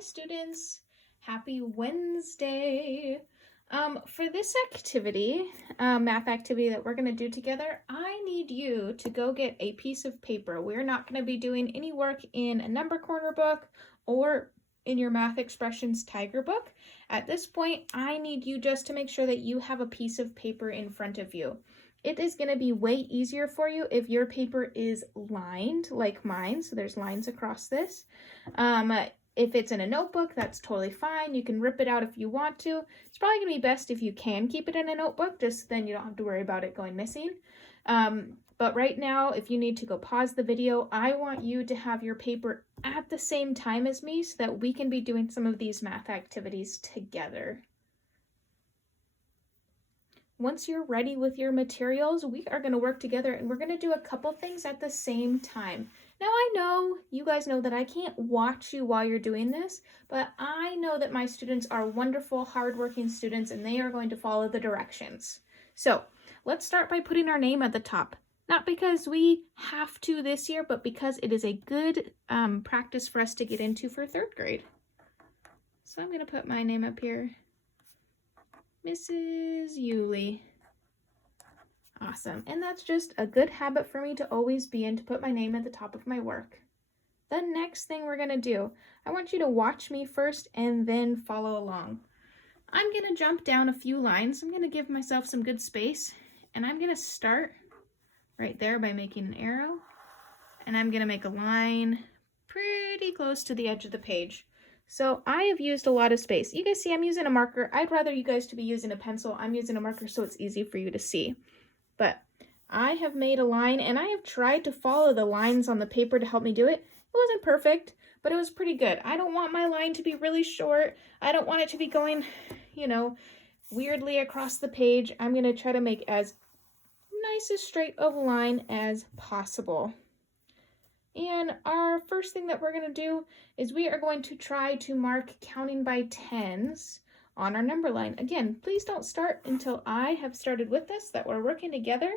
students. Happy Wednesday. For this activity, math activity that we're going to do together, I need you to go get a piece of paper. We're not going to be doing any work in a number corner book or in your math expressions tiger book. At this point, I need you just to make sure that you have a piece of paper in front of you. It is going to be way easier for you if your paper is lined like mine, so there's lines across this. If it's in a notebook, that's totally fine. You can rip it out if you want to. It's probably going to be best if you can keep it in a notebook, just then you don't have to worry about it going missing. But right now, if you need to go pause the video, I want you to have your paper at the same time as me so that we can be doing some of these math activities together. Once you're ready with your materials, we are going to work together and we're going to do a couple things at the same time. Now I know, you guys know that I can't watch you while you're doing this, but I know that my students are wonderful, hardworking students and they are going to follow the directions. So let's start by putting our name at the top. Not because we have to this year, but because it is a good practice for us to get into for 3rd grade. So I'm going to put my name up here. Mrs. Yulee. Awesome. And that's just a good habit for me to always be in, to put my name at the top of my work. The next thing we're going to do, I want you to watch me first and then follow along. I'm going to jump down a few lines. I'm going to give myself some good space. And I'm going to start right there by making an arrow. And I'm going to make a line pretty close to the edge of the page. So I have used a lot of space. You guys see I'm using a marker. I'd rather you guys to be using a pencil. I'm using a marker so it's easy for you to see. But I have made a line and I have tried to follow the lines on the paper to help me do it. It wasn't perfect, but it was pretty good. I don't want my line to be really short. I don't want it to be going, weirdly across the page. I'm going to try to make as nice as straight of a line as possible. And our first thing that we're going to do is we are going to try to mark counting by tens on our number line. Again, please don't start until I have started with this, that we're working together.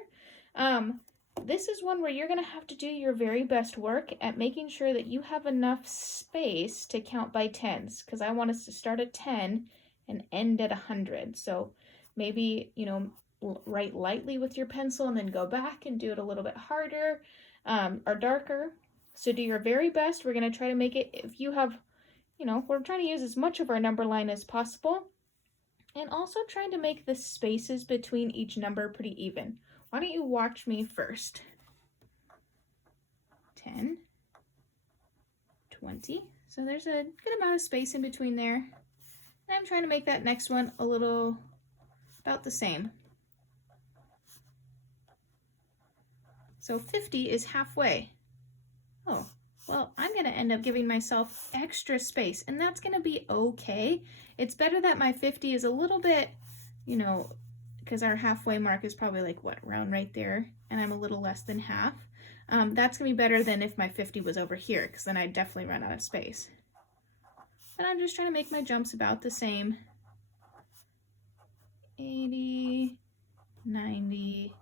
This is one where you're going to have to do your very best work at making sure that you have enough space to count by tens, because I want us to start at 10 and end at 100. So maybe, write lightly with your pencil and then go back and do it a little bit harder or darker. So do your very best. We're going to try to make it, if you have, we're trying to use as much of our number line as possible, and also trying to make the spaces between each number pretty even. Why don't you watch me first? 10, 20. So there's a good amount of space in between there. And I'm trying to make that next one a little about the same. So 50 is halfway. Oh, well, I'm going to end up giving myself extra space, and that's going to be okay. It's better that my 50 is a little bit, because our halfway mark is probably like, around right there, and I'm a little less than half. That's going to be better than if my 50 was over here, because then I'd definitely run out of space. And I'm just trying to make my jumps about the same. 80, 90,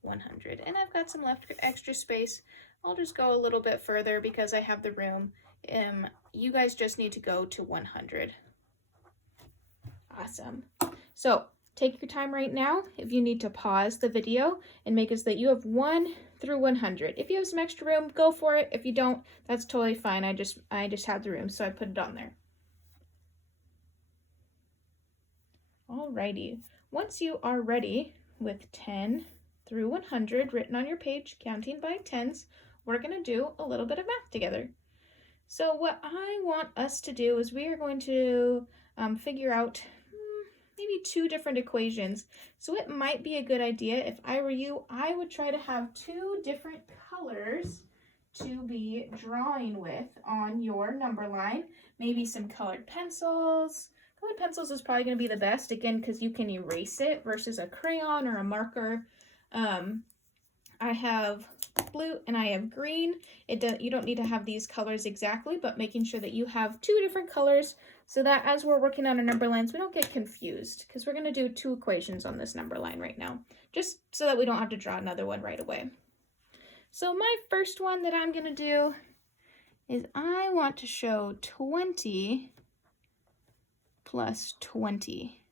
100. And I've got some left extra space. I'll just go a little bit further because I have the room. You guys just need to go to 100. Awesome. So take your time right now. If you need to pause the video and make it so that you have 1 through 100. If you have some extra room, go for it. If you don't, that's totally fine. I just had the room, so I put it on there. Alrighty. Once you are ready with 10 through 100 written on your page, counting by tens, we're going to do a little bit of math together. So what I want us to do is we are going to figure out maybe 2 different equations. So it might be a good idea, if I were you, I would try to have 2 different colors to be drawing with on your number line. Maybe some colored pencils. Colored pencils is probably going to be the best, again, because you can erase it versus a crayon or a marker. I have blue and I have green. You don't need to have these colors exactly, but making sure that you have 2 different colors so that as we're working on our number lines, we don't get confused, because we're going to do 2 equations on this number line right now, just so that we don't have to draw another one right away. So my first one that I'm going to do is I want to show 20 plus 20.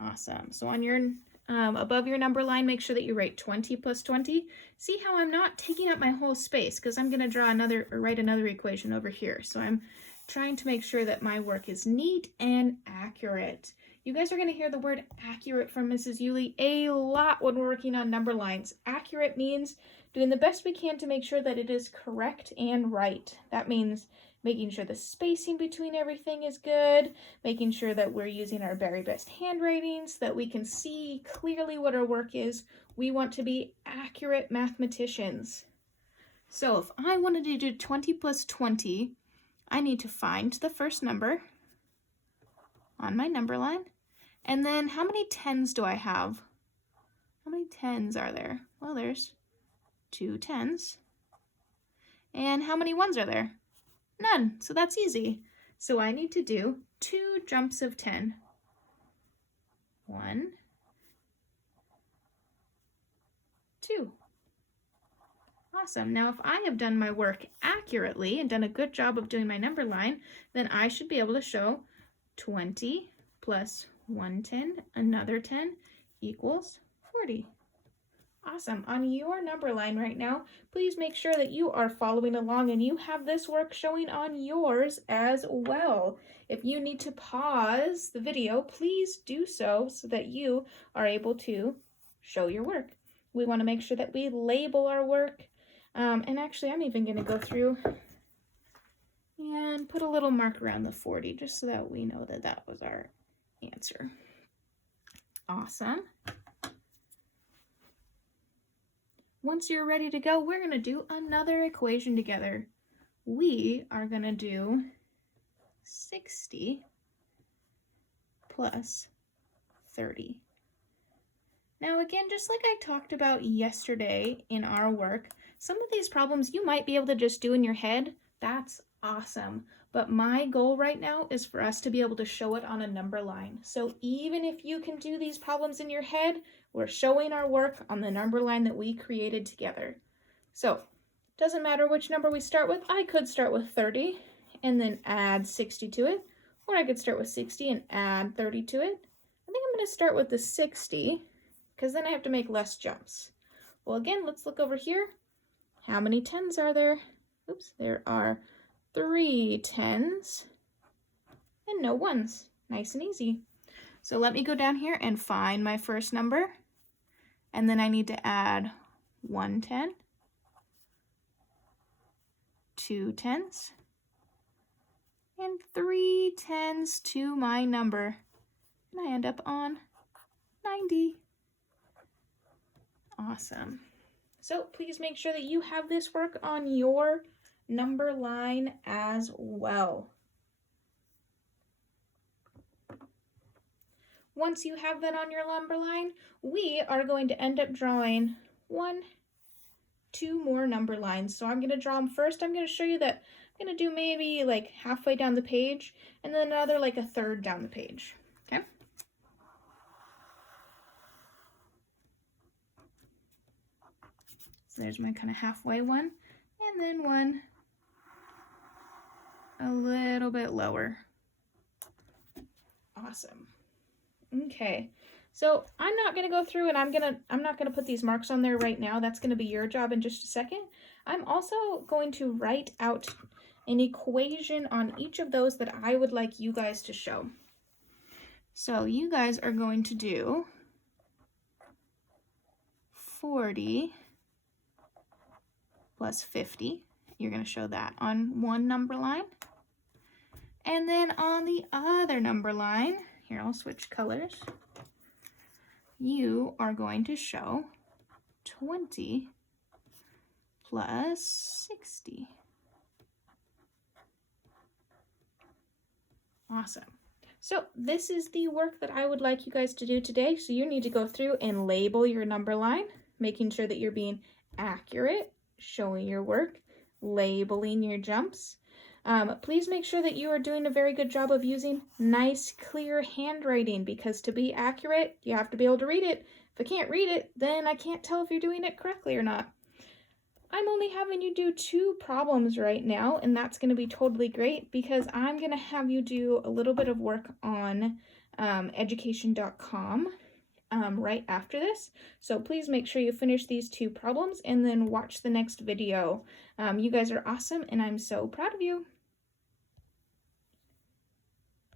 Awesome. So on your above your number line, make sure that you write 20 plus 20. See how I'm not taking up my whole space because I'm going to draw another or write another equation over here. So I'm trying to make sure that my work is neat and accurate. You guys are going to hear the word accurate from Mrs. Yulee a lot when we're working on number lines. Accurate means doing the best we can to make sure that it is correct and right. That means making sure the spacing between everything is good, making sure that we're using our very best handwriting so that we can see clearly what our work is. We want to be accurate mathematicians. So if I wanted to do 20 plus 20, I need to find the first number on my number line. And then how many tens do I have? How many tens are there? Well, there's 2 tens. And how many ones are there? None. So that's easy. So I need to do 2 jumps of 10. 1, 2. Awesome. Now, if I have done my work accurately and done a good job of doing my number line, then I should be able to show 20 plus 1 10, another 10, equals 40. Awesome. On your number line right now, please make sure that you are following along and you have this work showing on yours as well. If you need to pause the video, please do so that you are able to show your work. We want to make sure that we label our work. And actually, I'm even going to go through and put a little mark around the 40 just so that we know that that was our answer. Awesome. Once you're ready to go, we're going to do another equation together. We are going to do 60 plus 30. Now again, just like I talked about yesterday in our work, some of these problems you might be able to just do in your head. That's awesome. But my goal right now is for us to be able to show it on a number line. So even if you can do these problems in your head, we're showing our work on the number line that we created together. So doesn't matter which number we start with. I could start with 30 and then add 60 to it, or I could start with 60 and add 30 to it. I think I'm going to start with the 60 because then I have to make less jumps. Well, again, let's look over here. How many tens are there? Oops, there are 3 tens and no ones. Nice and easy. So let me go down here and find my first number. And then I need to add 1 10, 2 tens, and 3 tens to my number. And I end up on 90. Awesome. So please make sure that you have this work on your number line as well. Once you have that on your number line, we are going to end up drawing 2 more number lines. So I'm going to draw them first. I'm going to show you that I'm going to do maybe like halfway down the page and then another like a third down the page. Okay? So there's my kind of halfway one, and then one a little bit lower. Awesome. Okay, so I'm not going to go through and I'm not going to put these marks on there right now. That's going to be your job in just a second. I'm also going to write out an equation on each of those that I would like you guys to show. So you guys are going to do 40 plus 50. You're going to show that on one number line. And then on the other number line, here I'll switch colors, you are going to show 20 plus 60. Awesome. So this is the work that I would like you guys to do today. So you need to go through and label your number line, making sure that you're being accurate, showing your work, labeling your jumps. Please make sure that you are doing a very good job of using nice, clear handwriting, because to be accurate, you have to be able to read it. If I can't read it, then I can't tell if you're doing it correctly or not. I'm only having you do 2 problems right now, and that's going to be totally great because I'm going to have you do a little bit of work on education.com right after this. So please make sure you finish these 2 problems and then watch the next video. You guys are awesome, and I'm so proud of you.